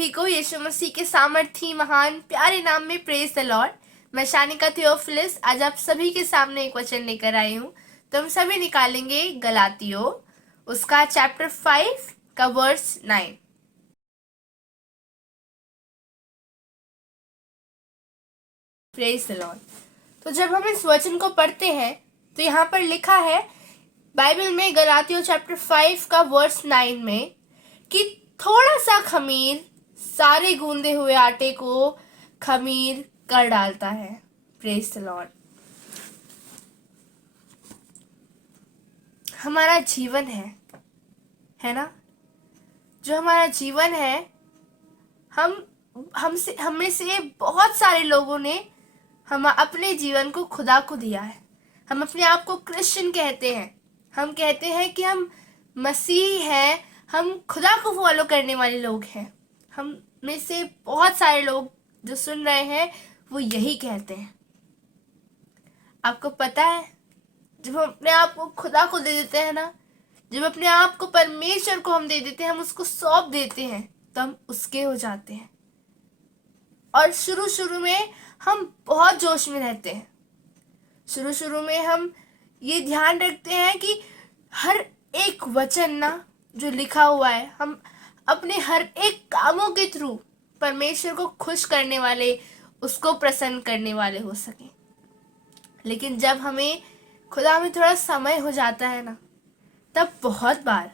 सभी को यीशु मसीह के सामर्थी महान प्यारे नाम में प्रेज द लॉर्ड। मैं शानिका थियोफिलिस आज आप सभी के सामने एक वचन लेकर आई हूँ। तो हम सभी निकालेंगे गलातियों उसका चैप्टर 5 का वर्स 9। Praise the Lord. तो जब हम इस वचन को पढ़ते हैं तो यहाँ पर लिखा है बाइबल में गलातियों चैप्टर 5 का वर्स 9 में कि थोड़ा सा खमीर सारे गूंदे हुए आटे को खमीर कर डालता है। Praise the Lord. हमारा जीवन है ना, जो हमारा जीवन है, हमें से बहुत सारे लोगों ने हम अपने जीवन को खुदा को दिया है। हम अपने आप को क्रिश्चियन कहते हैं, हम कहते हैं कि हम मसीह हैं, हम खुदा को फॉलो करने वाले लोग हैं। हम में से बहुत सारे लोग जो सुन रहे हैं वो यही कहते हैं। आपको पता है, जब हम अपने आप को खुदा को दे देते हैं ना, जब अपने आप को परमेश्वर को हम दे देते हैं, हम उसको सौंप देते हैं, तो हम उसके हो जाते हैं। और शुरू में हम बहुत जोश में रहते हैं। शुरू में हम ये ध्यान रखते हैं कि हर एक वचन ना जो लिखा हुआ है, हम अपने हर एक कामों के थ्रू परमेश्वर को खुश करने वाले, उसको प्रसन्न करने वाले हो सके। लेकिन जब हमें खुदा में थोड़ा समय हो जाता है ना, तब बहुत बार,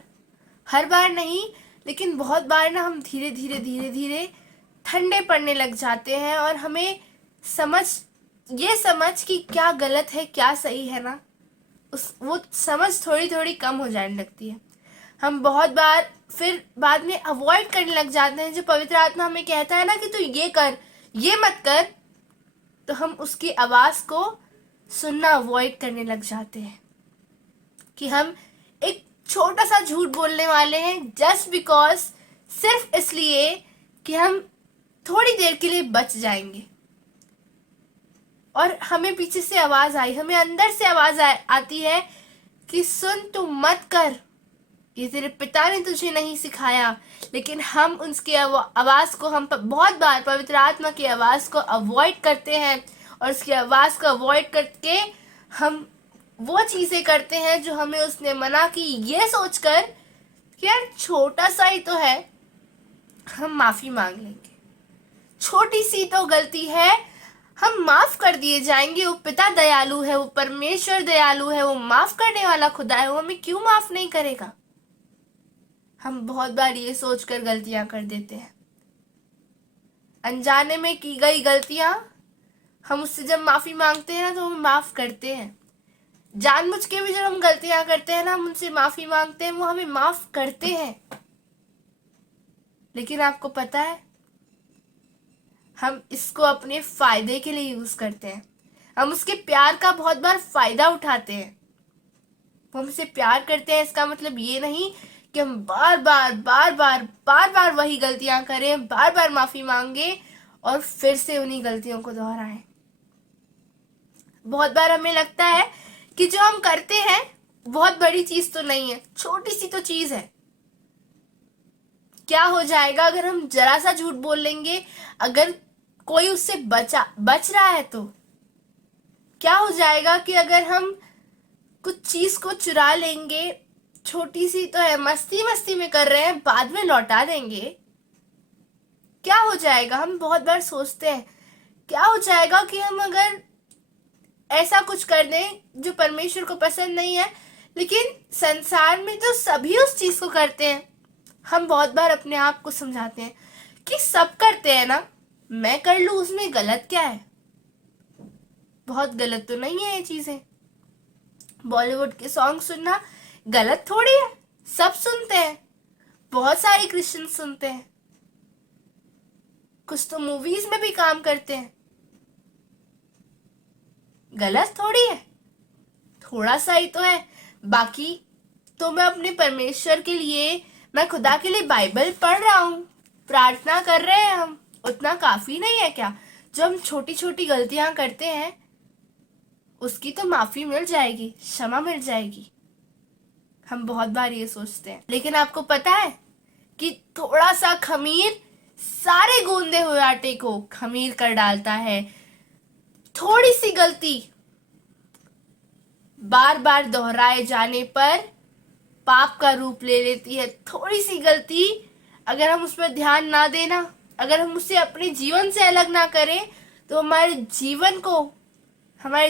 हर बार नहीं लेकिन बहुत बार ना, हम धीरे धीरे ठंडे पड़ने लग जाते हैं और हमें समझ कि क्या गलत है क्या सही है ना, वो समझ थोड़ी कम हो जाने लगती है। हम बहुत बार फिर बाद में अवॉइड करने लग जाते हैं। जो पवित्र आत्मा हमें कहता है ना कि तू ये कर, ये मत कर, तो हम उसकी आवाज को सुनना अवॉइड करने लग जाते हैं कि हम एक छोटा सा झूठ बोलने वाले हैं जस्ट बिकॉज, सिर्फ इसलिए कि हम थोड़ी देर के लिए बच जाएंगे। और हमें पीछे से आवाज आई, हमें अंदर से आवाज आती है कि सुन, तू मत कर, ये तेरे पिता ने तुझे नहीं सिखाया। लेकिन हम उसकी आवाज को, हम बहुत बार पवित्र आत्मा की आवाज को अवॉइड करते हैं और उसकी आवाज को अवॉइड करके हम वो चीजें करते हैं जो हमें उसने मना की, ये सोचकर कि यार छोटा सा ही तो है, हम माफी मांग लेंगे, छोटी सी तो गलती है, हम माफ कर दिए जाएंगे। वो पिता दयालु है, वो परमेश्वर दयालु है, वो माफ करने वाला खुदा है, वो हमें क्यों माफ नहीं करेगा। हम बहुत बार ये सोचकर गलतियां कर देते हैं। अनजाने में की गई गलतियां हम उससे जब माफी मांगते हैं ना, तो हम माफ करते हैं। जानबूझ के भी जब हम गलतियां करते हैं ना, हम उनसे माफी मांगते हैं, वो हमें माफ करते हैं। लेकिन आपको पता है, हम इसको अपने फायदे के लिए यूज करते हैं। हम उसके प्यार का बहुत बार फायदा उठाते हैं। वो हमसे प्यार करते हैं, इसका मतलब ये नहीं कि हम बार बार वही गलतियां करें, बार बार माफी मांगे और फिर से उन्हीं गलतियों को दोहराएं। बहुत बार हमें लगता है कि जो हम करते हैं बहुत बड़ी चीज तो नहीं है, छोटी सी तो चीज है। क्या हो जाएगा अगर हम जरा सा झूठ बोल लेंगे, अगर कोई उससे बच रहा है तो क्या हो जाएगा कि अगर हम कुछ चीज को चुरा लेंगे, छोटी सी तो है, मस्ती में कर रहे हैं, बाद में लौटा देंगे, क्या हो जाएगा। हम बहुत बार सोचते हैं क्या हो जाएगा कि हम अगर ऐसा कुछ कर दें जो परमेश्वर को पसंद नहीं है। लेकिन संसार में तो सभी उस चीज को करते हैं। हम बहुत बार अपने आप को समझाते हैं कि सब करते हैं ना, मैं कर लूं, उसमें गलत क्या है। बहुत गलत तो नहीं है ये चीजें। बॉलीवुड के सॉन्ग सुनना गलत थोड़ी है, सब सुनते हैं, बहुत सारे क्रिश्चियन सुनते हैं, कुछ तो मूवीज में भी काम करते हैं, गलत थोड़ी है, थोड़ा सा ही तो है। बाकी तो मैं अपने परमेश्वर के लिए, मैं खुदा के लिए बाइबल पढ़ रहा हूँ, प्रार्थना कर रहे हैं हम, उतना काफी नहीं है क्या। जो हम छोटी गलतियां करते हैं उसकी तो माफी मिल जाएगी, क्षमा मिल जाएगी। हम बहुत बार ये सोचते हैं। लेकिन आपको पता है कि थोड़ा सा खमीर सारे गूंदे हुए आटे को खमीर कर डालता है। थोड़ी सी गलती बार बार दोहराए जाने पर पाप का रूप ले लेती है। थोड़ी सी गलती अगर हम उस पर ध्यान ना देना, अगर हम उसे अपने जीवन से अलग ना करें, तो हमारे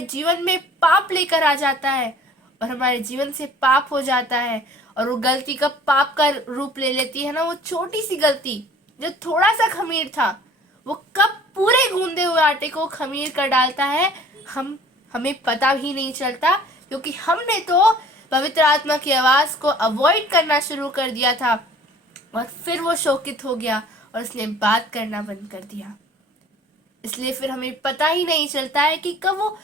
जीवन में पाप लेकर आ जाता है और हमारे जीवन से पाप हो जाता है। और वो गलती का पाप का रूप ले लेती है ना, वो छोटी सी गलती जो थोड़ा सा खमीर था, वो कब पूरे गूंदे हुए आटे को खमीर कर डालता है, हमें पता भी नहीं चलता, क्योंकि हमने तो पवित्र आत्मा की आवाज को अवॉइड करना शुरू कर दिया था और फिर वो शोकित हो गया और उसने बात करना बंद कर दिया। इसलिए फिर हमें पता ही नहीं चलता है कि कब वो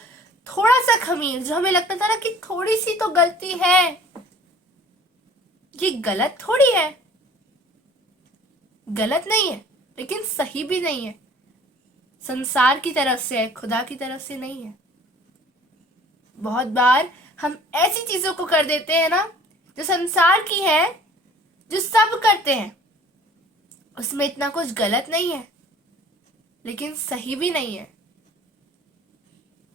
थोड़ा सा खमीर, जो हमें लगता था ना कि थोड़ी सी तो गलती है, ये गलत थोड़ी है, गलत नहीं है लेकिन सही भी नहीं है, संसार की तरफ से है, खुदा की तरफ से नहीं है। बहुत बार हम ऐसी चीजों को कर देते हैं ना जो संसार की है, जो सब करते हैं, उसमें इतना कुछ गलत नहीं है लेकिन सही भी नहीं है।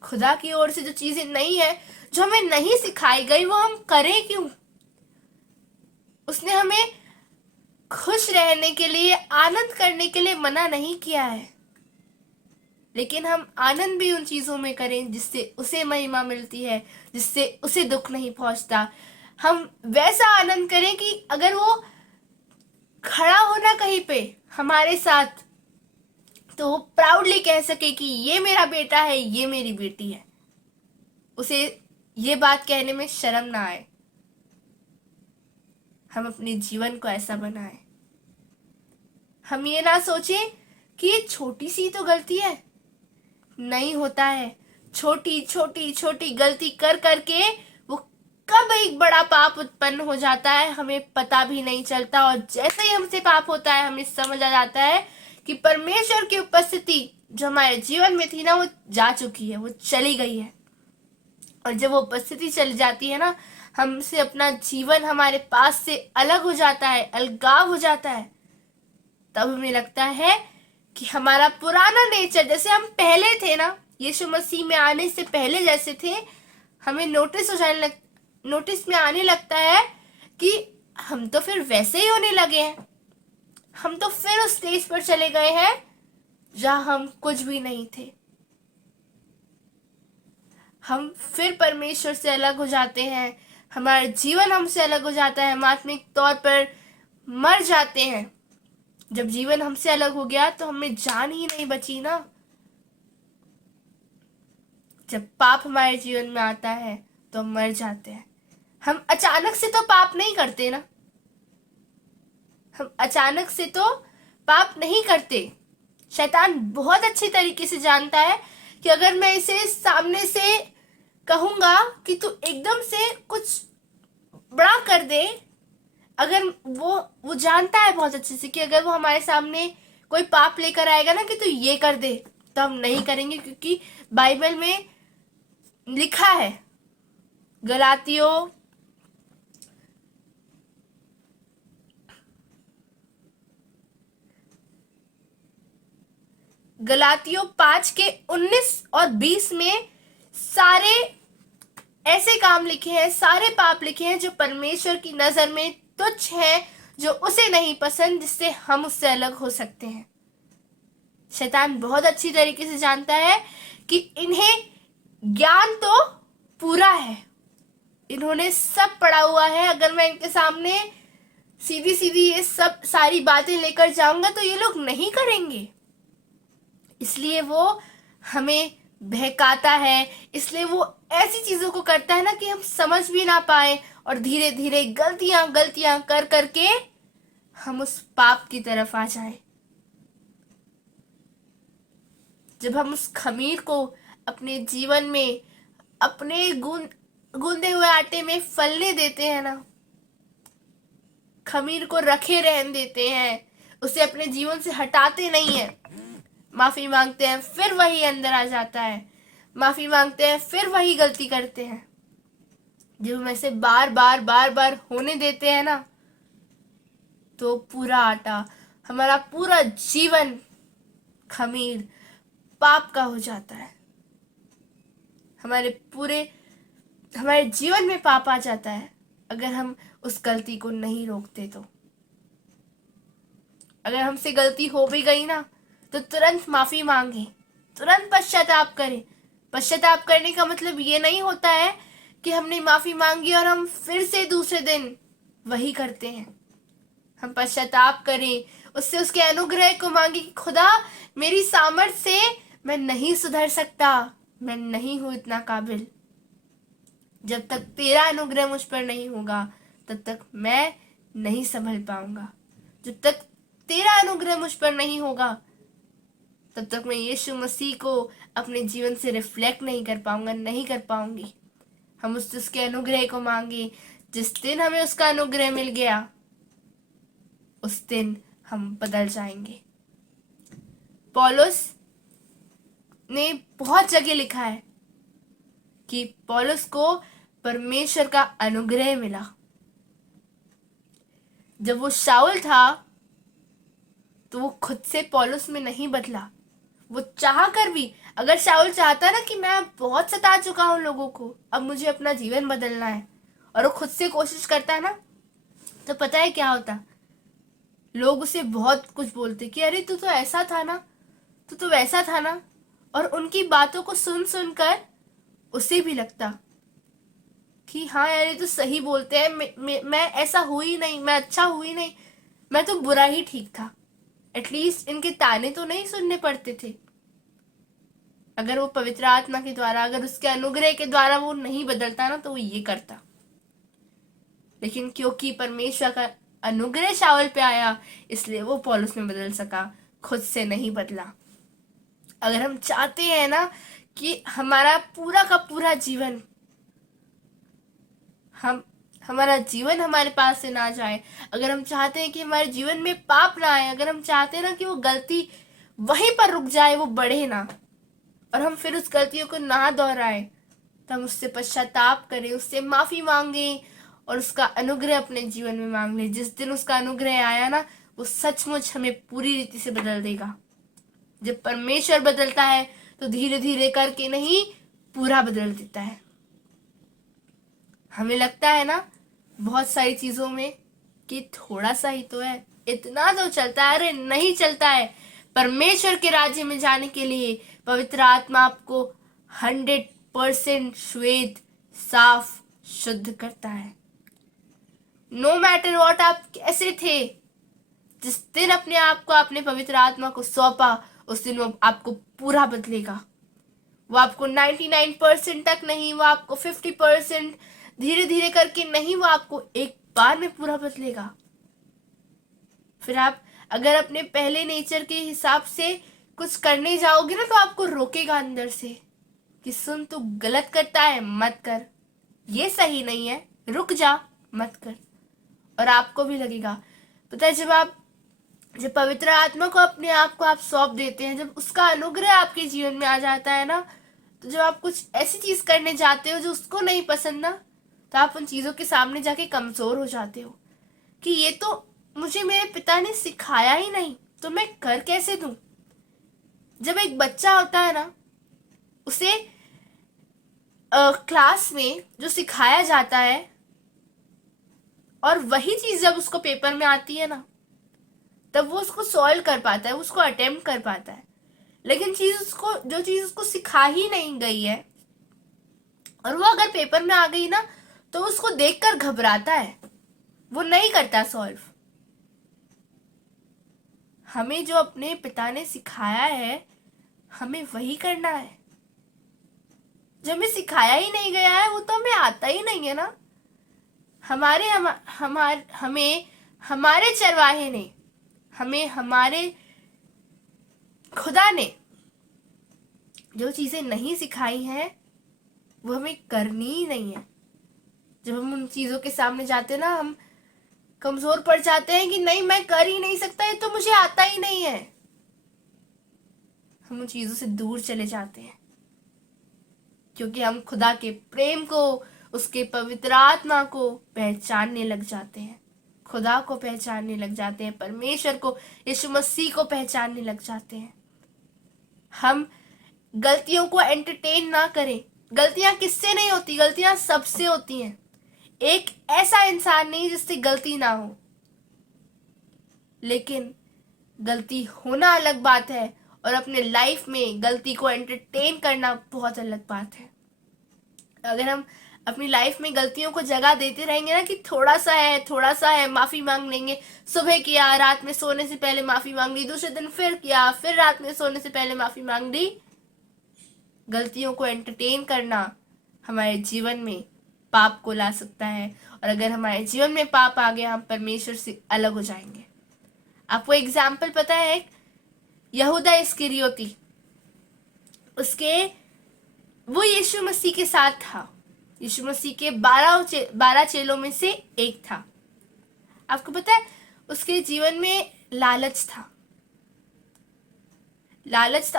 खुदा की ओर से जो चीजें नहीं है, जो हमें नहीं सिखाई गई, वो हम करें क्यों? उसने हमें खुश रहने के लिए, आनंद करने के लिए मना नहीं किया है, लेकिन हम आनंद भी उन चीजों में करें जिससे उसे महिमा मिलती है, जिससे उसे दुख नहीं पहुंचता। हम वैसा आनंद करें कि अगर वो खड़ा होना कहीं पे हमारे साथ, तो वो प्राउडली कह सके कि ये मेरा बेटा है, ये मेरी बेटी है, उसे ये बात कहने में शर्म ना आए। हम अपने जीवन को ऐसा बनाएं। हम ये ना सोचें कि ये छोटी सी तो गलती है, नहीं होता है। छोटी छोटी छोटी गलती कर करके वो कब एक बड़ा पाप उत्पन्न हो जाता है, हमें पता भी नहीं चलता। और जैसे ही हमसे पाप होता है, हमें समझ आ जाता है कि परमेश्वर की उपस्थिति जो हमारे जीवन में थी ना, वो जा चुकी है, वो चली गई है। और जब वो उपस्थिति चली जाती है ना, हमसे अपना जीवन हमारे पास से अलग हो जाता है, अलगाव हो जाता है, तब हमें लगता है कि हमारा पुराना नेचर, जैसे हम पहले थे ना, यीशु मसीह में आने से पहले जैसे थे, हमें नोटिस में आने लगता है कि हम तो फिर वैसे ही होने लगे हैं। हम तो फिर उस स्टेज पर चले गए हैं जहां हम कुछ भी नहीं थे। हम फिर परमेश्वर से अलग हो जाते हैं, हमारा जीवन हमसे अलग हो जाता है, हम आत्मिक तौर पर मर जाते हैं। जब जीवन हमसे अलग हो गया तो हमें जान ही नहीं बची ना। जब पाप हमारे जीवन में आता है तो हम मर जाते हैं। हम अचानक से तो पाप नहीं करते ना, हम अचानक से तो पाप नहीं करते। शैतान बहुत अच्छी तरीके से जानता है कि अगर मैं इसे सामने से कहूंगा कि तू एकदम से कुछ बड़ा कर दे, अगर वो जानता है बहुत अच्छे से कि अगर वो हमारे सामने कोई पाप लेकर आएगा ना कि तू ये कर दे, तो हम नहीं करेंगे, क्योंकि बाइबल में लिखा है, गलातियों गलातियों 5 के 19 और 20 में सारे ऐसे काम लिखे हैं, सारे पाप लिखे हैं जो परमेश्वर की नजर में तुच्छ है, जो उसे नहीं पसंद, जिससे हम उससे अलग हो सकते हैं। शैतान बहुत अच्छी तरीके से जानता है कि इन्हें ज्ञान तो पूरा है, इन्होंने सब पढ़ा हुआ है। अगर मैं इनके सामने सीधी सीधी ये सब सारी बातें लेकर जाऊंगा तो ये लोग नहीं करेंगे, इसलिए वो हमें बहकाता है, इसलिए वो ऐसी चीजों को करता है ना कि हम समझ भी ना पाए, और धीरे धीरे गलतियां गलतियां कर करके हम उस पाप की तरफ आ जाए। जब हम उस खमीर को अपने जीवन में, अपने गूंदे हुए आटे में फलने देते हैं ना, खमीर को रखे रहने देते हैं, उसे अपने जीवन से हटाते नहीं है, माफी मांगते हैं फिर वही अंदर आ जाता है, माफी मांगते हैं फिर वही गलती करते हैं, जब हम ऐसे बार बार बार बार होने देते हैं ना, तो पूरा आटा हमारा पूरा जीवन खमीर पाप का हो जाता है। हमारे जीवन में पाप आ जाता है अगर हम उस गलती को नहीं रोकते तो। अगर हमसे गलती हो भी गई ना तो तुरंत माफी मांगे, तुरंत पश्चाताप करें। पश्चाताप करने का मतलब ये नहीं होता है कि हमने माफी मांगी और हम फिर से दूसरे दिन वही करते हैं। हम पश्चाताप करें, उससे उसके अनुग्रह को मांगे कि खुदा मेरी सामर्थ्य से मैं नहीं सुधर सकता, मैं नहीं हूं इतना काबिल। जब तक तेरा अनुग्रह मुझ पर नहीं होगा तब तक मैं नहीं संभल पाऊंगा। जब तक तेरा अनुग्रह मुझ पर नहीं होगा तब तक मैं यीशु मसीह को अपने जीवन से रिफ्लेक्ट नहीं कर पाऊंगा, नहीं कर पाऊंगी। हम उसके अनुग्रह को मांगे। जिस दिन हमें उसका अनुग्रह मिल गया उस दिन हम बदल जाएंगे। पौलुस ने बहुत जगह लिखा है कि पौलुस को परमेश्वर का अनुग्रह मिला। जब वो शाऊल था तो वो खुद से पौलुस में नहीं बदला। वो चाह कर भी, अगर शाऊल चाहता ना कि मैं बहुत सता चुका हूं लोगों को, अब मुझे अपना जीवन बदलना है, और वो खुद से कोशिश करता है ना, तो पता है क्या होता? लोग उसे बहुत कुछ बोलते कि अरे तू तो ऐसा था ना, तू तो वैसा था ना। और उनकी बातों को सुन सुनकर उसे भी लगता कि हाँ यार ये तो सही बोलते हैं, मैं ऐसा हुई नहीं, मैं अच्छा हुई नहीं, मैं तो बुरा ही ठीक था। एटलीस्ट इनके ताने तो नहीं सुनने पड़ते थे। अगर वो पवित्र आत्मा के द्वारा, अगर उसके अनुग्रह के द्वारा वो नहीं बदलता ना तो वो ये करता। लेकिन क्योंकि परमेश्वर का अनुग्रह शाऊल पे आया इसलिए वो पौलुस में बदल सका, खुद से नहीं बदला। अगर हम चाहते हैं ना कि हमारा पूरा का पूरा जीवन, हमारा जीवन हमारे पास से ना जाए, अगर हम चाहते हैं कि हमारे जीवन में पाप ना आए, अगर हम चाहते हैं ना कि वो गलती वहीं पर रुक जाए, वो बढ़े ना, और हम फिर उस गलतियों को ना दोहराए, तो हम उससे पश्चाताप करें, उससे माफी मांगे और उसका अनुग्रह अपने जीवन में मांग ले। जिस दिन उसका अनुग्रह आया ना वो सचमुच हमें पूरी रीति से बदल देगा। जब परमेश्वर बदलता है तो धीरे धीरे करके नहीं, पूरा बदल देता है। हमें लगता है ना बहुत सारी चीजों में कि थोड़ा सा ही तो है, इतना तो चलता है। अरे नहीं चलता है। परमेश्वर के राज्य में जाने के लिए पवित्र आत्मा आपको 100% श्वेत, साफ, शुद्ध करता है। नो मैटर वॉट आप कैसे थे, जिस दिन अपने आप को, अपने पवित्र आत्मा को सौंपा, उस दिन वो आपको पूरा बदलेगा। वो आपको 99% तक नहीं, वो आपको 50% धीरे धीरे करके नहीं, वो आपको एक बार में पूरा बदलेगा। फिर आप अगर अपने पहले नेचर के हिसाब से कुछ करने जाओगे ना तो आपको रोकेगा अंदर से कि सुन तू गलत करता है, मत कर, ये सही नहीं है, रुक जा, मत कर। और आपको भी लगेगा। पता है जब पवित्र आत्मा को अपने आप को आप सौंप देते हैं, जब उसका अनुग्रह आपके जीवन में आ जाता है ना, तो जब आप कुछ ऐसी चीज करने जाते हो जो उसको नहीं पसंद ना, तो आप उन चीजों के सामने जाके कमजोर हो जाते हो कि ये तो मुझे मेरे पिता ने सिखाया ही नहीं, तो मैं कर कैसे दूं। जब एक बच्चा होता है ना, उसे क्लास में जो सिखाया जाता है और वही चीज जब उसको पेपर में आती है ना, तब वो उसको सॉल्व कर पाता है, उसको अटेम्प्ट कर पाता है। लेकिन जो चीज उसको सिखा ही नहीं गई है और वो अगर पेपर में आ गई ना, तो उसको देखकर घबराता है, वो नहीं करता सॉल्व। हमें जो अपने पिता ने सिखाया है हमें वही करना है। जो हमें सिखाया ही नहीं गया है वो तो हमें आता ही नहीं है ना। हमें हमारे चरवाहे ने, हमें हमारे खुदा ने जो चीजें नहीं सिखाई हैं वो हमें करनी ही नहीं है। जब हम उन चीजों के सामने जाते हैं ना, हम कमजोर पड़ जाते हैं कि नहीं मैं कर ही नहीं सकता, ये तो मुझे आता ही नहीं है। हम उन चीजों से दूर चले जाते हैं क्योंकि हम खुदा के प्रेम को, उसके पवित्र आत्मा को पहचानने लग जाते हैं। खुदा को पहचानने लग जाते हैं, परमेश्वर को, यीशु मसीह को पहचानने लग जाते हैं। हम गलतियों को एंटरटेन ना करें। गलतियां किससे नहीं होती? गलतियां सबसे होती हैं। एक ऐसा इंसान नहीं जिससे गलती ना हो, लेकिन गलती होना अलग बात है और अपने लाइफ में गलती को एंटरटेन करना बहुत अलग बात है। अगर हम अपनी लाइफ में गलतियों को जगह देते रहेंगे ना कि थोड़ा सा है, माफी मांग लेंगे, सुबह किया, रात में सोने से पहले माफी मांग ली, दूसरे दिन फिर किया, फिर रात में सोने से पहले माफी मांग ली, गलतियों को एंटरटेन करना हमारे जीवन में पाप को ला सकता है। और अगर हमारे जीवन में पाप आ गया, हम परमेश्वर से अलग हो जाएंगे। आपको एग्जाम्पल पता है? यहूदा इस्करियोती, उसके वो यीशु मसीह के साथ था। यीशु मसीह के 12 चेलों में से एक था। आपको पता है उसके जीवन में लालच था।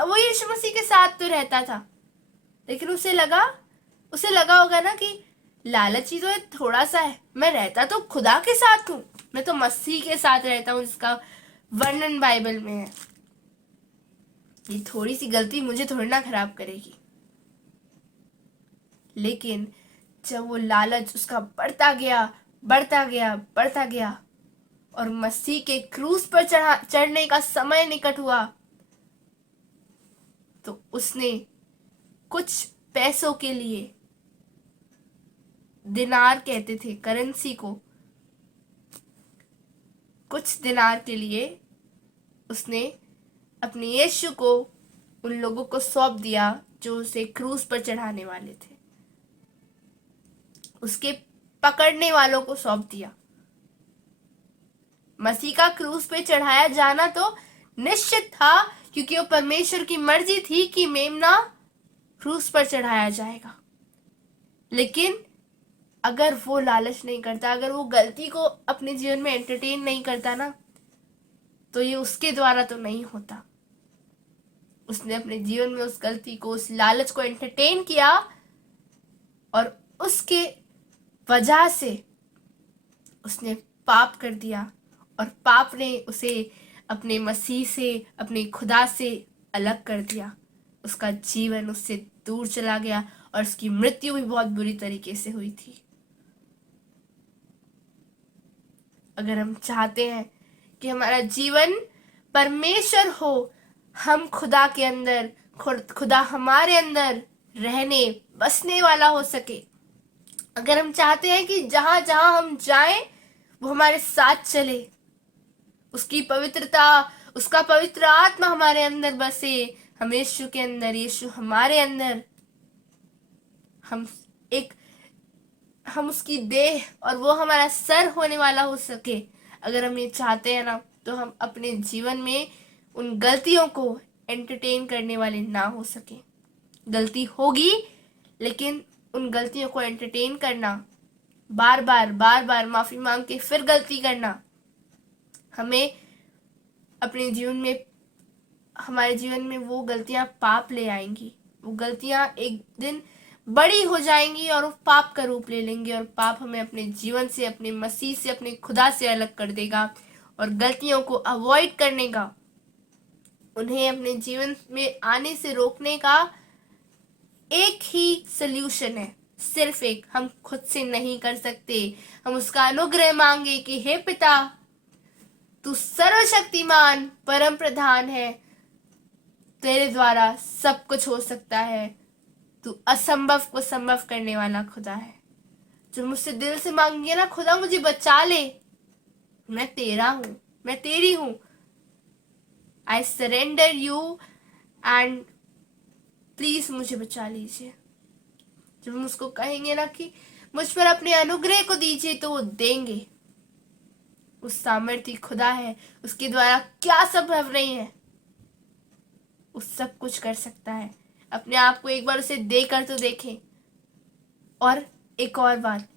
वो यीशु मसीह के साथ तो रहता था, लेकिन उसे लगा होगा ना कि लालच ही तो थोड़ा सा है, मैं रहता तो खुदा के साथ हूं, मैं तो मसीह के साथ रहता हूं, जिसका वर्णन बाइबल में है। ये थोड़ी सी गलती मुझे थोड़ी ना खराब करेगी। लेकिन जब वो लालच उसका बढ़ता गया और मसीह के क्रूस पर चढ़ने का समय निकट हुआ, तो उसने कुछ पैसों के लिए, दिनार कहते थे करेंसी को, कुछ दिनार के लिए उसने अपने यीशु को उन लोगों को सौंप दिया जो उसे क्रूस पर चढ़ाने वाले थे। उसके पकड़ने वालों को सौंप दिया। मसीह का क्रूस पे चढ़ाया जाना तो निश्चित था, क्योंकि वो परमेश्वर की मर्जी थी कि मेमना क्रूस पर चढ़ाया जाएगा। लेकिन अगर वो लालच नहीं करता, अगर वो गलती को अपने जीवन में एंटरटेन नहीं करता ना, तो ये उसके द्वारा तो नहीं होता। उसने अपने जीवन में उस गलती को, उस लालच को एंटरटेन किया, और उसके वजह से उसने पाप कर दिया, और पाप ने उसे अपने मसीह से, अपने खुदा से अलग कर दिया। उसका जीवन उससे दूर चला गया और उसकी मृत्यु भी बहुत बुरी तरीके से हुई थी। अगर हम चाहते हैं कि हमारा जीवन परमेश्वर हो, हम खुदा के अंदर, खुदा हमारे अंदर रहने बसने वाला हो सके, अगर हम चाहते हैं कि जहां जहां हम जाएं वो हमारे साथ चले, उसकी पवित्रता, उसका पवित्र आत्मा हमारे अंदर बसे, हम यीशु के अंदर, यीशु हमारे अंदर, हम उसकी देह और वो हमारा सर होने वाला हो सके, अगर हम ये चाहते हैं ना, तो हम अपने जीवन में उन गलतियों को एंटरटेन करने वाले ना हो सके। गलती होगी, लेकिन उन गलतियों को एंटरटेन करना, बार बार माफी मांग के फिर गलती करना, हमें अपने जीवन में, हमारे जीवन में वो गलतियां पाप ले आएंगी। वो गलतियां एक दिन बड़ी हो जाएंगी और वो पाप का रूप ले लेंगे, और पाप हमें अपने जीवन से, अपने मसीह से, अपने खुदा से अलग कर देगा। और गलतियों को अवॉइड करने का, उन्हें अपने जीवन में आने से रोकने का एक ही सल्यूशन है, सिर्फ एक। हम खुद से नहीं कर सकते। हम उसका अनुग्रह मांगे कि हे पिता, तू सर्वशक्तिमान परम प्रधान है, तेरे द्वारा सब कुछ हो सकता है, तू असंभव को संभव करने वाला खुदा है। जो मुझसे दिल से मांगे ना, खुदा मुझे बचा ले, मैं तेरा हूं, मैं तेरी हूं, I surrender you and please मुझे बचा लीजिए। जब हम उसको कहेंगे ना कि मुझ पर अपने अनुग्रह को दीजिए, तो वो देंगे। उस सामर्थ्य खुदा है, उसके द्वारा क्या संभव नहीं है, वो सब कुछ कर सकता है। अपने आप को एक बार उसे देकर तो देखें। और एक और बात,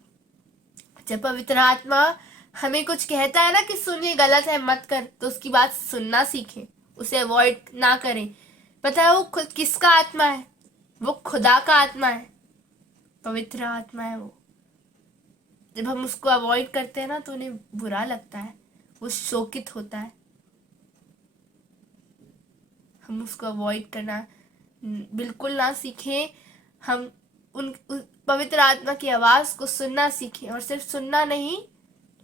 जब पवित्र आत्मा हमें कुछ कहता है ना कि सुन ये गलत है मत कर, तो उसकी बात सुनना सीखें, उसे अवॉइड ना करें। पता है वो खुद किसका आत्मा है? वो खुदा का आत्मा है, पवित्र आत्मा है वो। जब हम उसको अवॉइड करते हैं ना तो उन्हें बुरा लगता है, वो शोकित होता है। हम उसको अवॉइड करना बिल्कुल ना सीखें। हम उन पवित्र आत्मा की आवाज़ को सुनना सीखें, और सिर्फ सुनना नहीं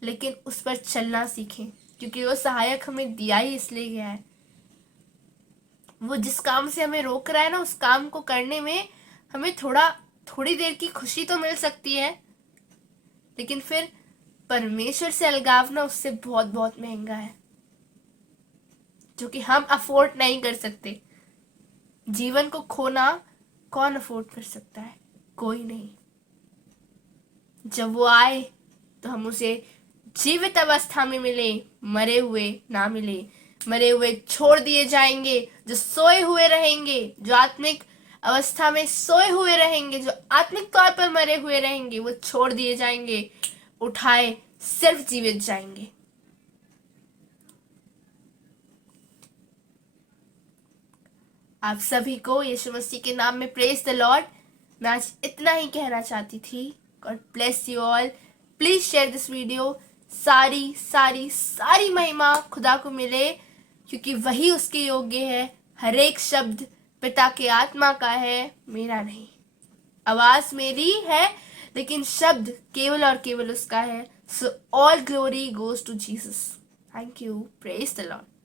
लेकिन उस पर चलना सीखें, क्योंकि वो सहायक हमें दिया ही इसलिए गया है। वो जिस काम से हमें रोक रहा है ना, उस काम को करने में हमें थोड़ी देर की खुशी तो मिल सकती है, लेकिन फिर परमेश्वर से अलगाव ना उससे बहुत बहुत महंगा है, जो कि हम अफोर्ड नहीं कर सकते। जीवन को खोना कौन अफोर्ड कर सकता है? कोई नहीं। जब वो आए तो हम उसे जीवित अवस्था में मिले, मरे हुए ना मिले। मरे हुए छोड़ दिए जाएंगे, जो सोए हुए रहेंगे, जो आत्मिक अवस्था में सोए हुए रहेंगे, जो आत्मिक तौर पर मरे हुए रहेंगे, वो छोड़ दिए जाएंगे, उठाए सिर्फ जीवित जाएंगे। आप सभी को यीशु मसीह के नाम में प्रेज द लॉर्ड। मैं आज इतना ही कहना चाहती थी। God bless you all. Please share this video. सारी सारी सारी महिमा खुदा को मिले, क्योंकि वही उसके योग्य है। हर एक शब्द पिता के आत्मा का है, मेरा नहीं। आवाज मेरी है लेकिन शब्द केवल और केवल उसका है। So all glory goes to Jesus. Thank you. Praise the Lord.